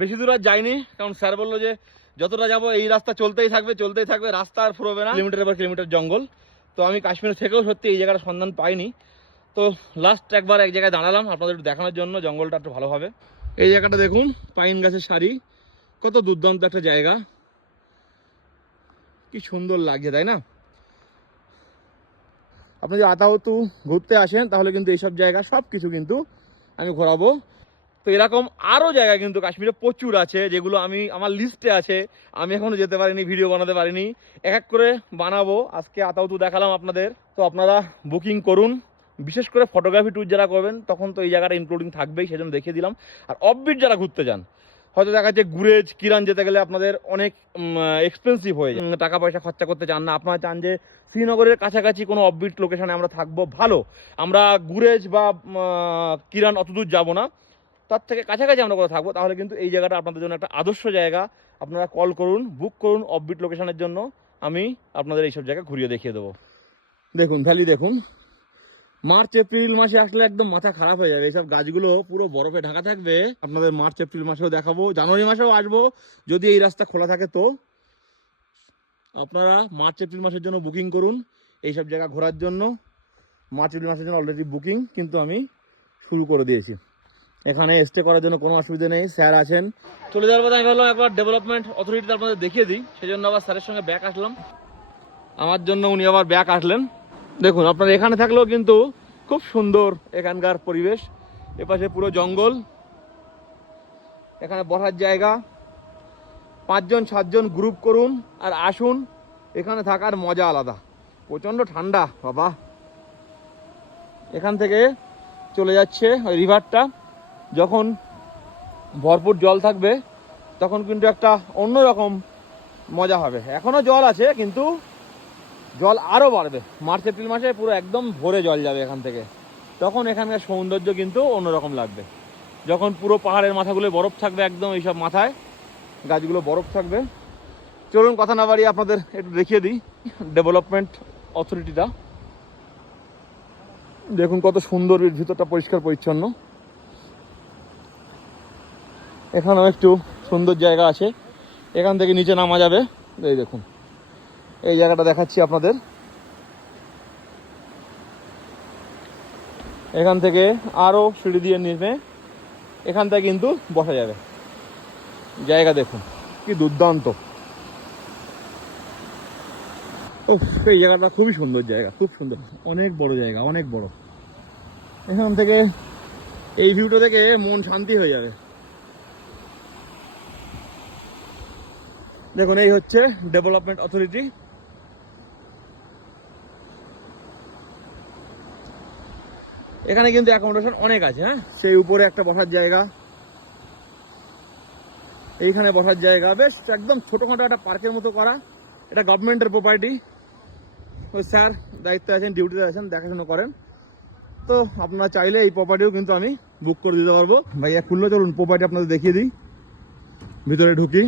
বেশি দূর আর যাইনি, কারণ স্যার বলল যে যতটা যাব এই রাস্তা চলতেই থাকবে চলতেই থাকবে, রাস্তা আর ফুরোবে না। কিলোমিটার পর কিলোমিটার জঙ্গল। তো আমি কাশ্মীর থেকেও সত্যি এই জায়গার সন্ধান পাইনি। তো লাস্ট একবার এক জায়গায় দাঁড়ালাম আপনাদের একটু দেখানোর জন্য, জঙ্গলটা একটু ভালোভাবে এই জায়গাটা দেখুন, পাইন গাছের সারি। কত দুর্দান্ত একটা জায়গা। কি সুন্দর লাগছে, তাই না? আপনি যদি আতাহতু ঘুরতে আসেন, তাহলে কিন্তু এইসব জায়গা সব কিছু কিন্তু আমি ঘোরাবো। তো এরকম আরও জায়গা কিন্তু কাশ্মীরে প্রচুর আছে, যেগুলো আমি, আমার লিস্টে আছে। আমি এখনও যেতে পারিনি ভিডিও বানাতে পারিনি। এক এক করে বানাবো। আজকে আতাউতু দেখালাম আপনাদের। তো আপনারা বুকিং করুন। বিশেষ করে ফটোগ্রাফি ট্যুর যারা করবেন, তখন তো এই জায়গাটা ইনক্লুডিং থাকবেই, সেজন্য দেখিয়ে দিলাম। আর অফবিট যারা ঘুরতে যান, হয়তো দেখা যাচ্ছে গুরেজ কিরান যেতে গেলে আপনাদের অনেক এক্সপেন্সিভ হয়ে যায়। টাকা পয়সা খরচা করতে চান না। আপনারা চান যে শ্রীনগরের কাছাকাছি কোনো অফবিট লোকেশনে আমরা থাকব, ভালো। আমরা গুরেজ বা কিরান অত দূর যাব না। তার থেকে কাছাকাছি আমরা কোথাও থাকব, তাহলে কিন্তু এই জায়গাটা আপনাদের জন্য একটা আদর্শ জায়গা। আপনারা কল করুন বুক করুন অফবিট লোকেশনের জন্য। আমি আপনাদের এইসব জায়গা ঘুরিয়ে দেখিয়ে দেবো। দেখুন, ভ্যালি দেখুন। মার্চ, এপ্রিল মাসে আসলে একদম মাথা খারাপ হয়ে যাবে। এইসব গাছগুলো পুরো বরফে ঢাকা থাকবে। আপনাদের মার্চ, এপ্রিল মাসেও দেখাবো, জানুয়ারি মাসেও আসব। যদি এই রাস্তা খোলা থাকে তো। আপনারা মার্চ, এপ্রিল মাসের জন্য বুকিং করুন, এইসব জায়গা ঘোরার জন্য। মার্চ, এপ্রিল মাসের জন্য অলরেডি বুকিং কিন্তু আমি শুরু করে দিয়েছি। এখানে স্টে করার জন্য কোনো অসুবিধা নেই। স্যার আছেন। চলে যাওয়ার পথে আমি ভাবলাম একবার ডেভেলপমেন্ট অথরিটি আপনাদের দেখিয়ে দিই। সেই জন্য আবার স্যারের সঙ্গে ব্যাক আসলাম। আমার জন্য উনি আবার ব্যাক আসলেন। দেখুন, আপনার এখানে থাকলেও কিন্তু খুব সুন্দর এখানকার পরিবেশ। এপাশে পুরো জঙ্গল। এখানে বসার জায়গা। পাঁচজন, সাতজন গ্রুপ করুন আর আসুন। এখানে থাকার মজা আলাদা। প্রচণ্ড ঠান্ডা, বাবা। এখান থেকে চলে যাচ্ছে ওই রিভারটা যখন ভরপুর জল থাকবে, তখন কিন্তু একটা অন্যরকম মজা হবে। এখনও জল আছে, কিন্তু জল আরও বাড়বে। মার্চ, এপ্রিল মাসে পুরো একদম ভরে জল যাবে এখান থেকে। তখন এখানকার সৌন্দর্য কিন্তু অন্যরকম লাগবে। যখন পুরো পাহাড়ের মাথাগুলো বরফ থাকবে একদম এইসব মাথায়, গাছগুলো বরফ থাকবে। চলুন কথা না বাড়িয়ে আপনাদের একটু দেখিয়ে দিই ডেভেলপমেন্ট অথরিটিটা দেখুন কত সুন্দর ভিতরটা পরিষ্কার পরিচ্ছন্ন এখানেও একটু সুন্দর জায়গা আছে। এখান থেকে নিচে নামা যাবে। এই দেখুন। এই জায়গাটা দেখাচ্ছি আপনাদের। এখান থেকে আরও সিঁড়ি দিয়ে নেমে এখান থেকে কিন্তু বসা যাবে। জায়গা দেখুন, কি দুর্দান্ত। এই জায়গাটা খুবই সুন্দর জায়গা, খুব সুন্দর। অনেক বড় জায়গা, অনেক বড়। এখান থেকে এই ভিউটা থেকে মন শান্তি হয়ে যাবে। দেখুন, এই হচ্ছে ডেভেলপমেন্ট অথরিটি এখানে কিন্তু অ্যাকোমোডেশন অনেক আছে হ্যাঁ? সেই উপরে একটা বসার জায়গা। এইখানে বসার জায়গা, বেশ একদম ছোটোখাটো একটা পার্কের মতো করা। এটা গভর্নমেন্টের প্রপার্টি ওই স্যার দায়িত্বে আছেন ডিউটিতে আছেন, দেখাশোনা করেন। তো আপনারা চাইলে এই প্রপার্টিও কিন্তু আমি বুক করে দিতে পারব। ভাইয়া, খুললে, চলুন প্রপার্টি আপনাদের দেখিয়ে দিই। ভিতরে ঢুকি।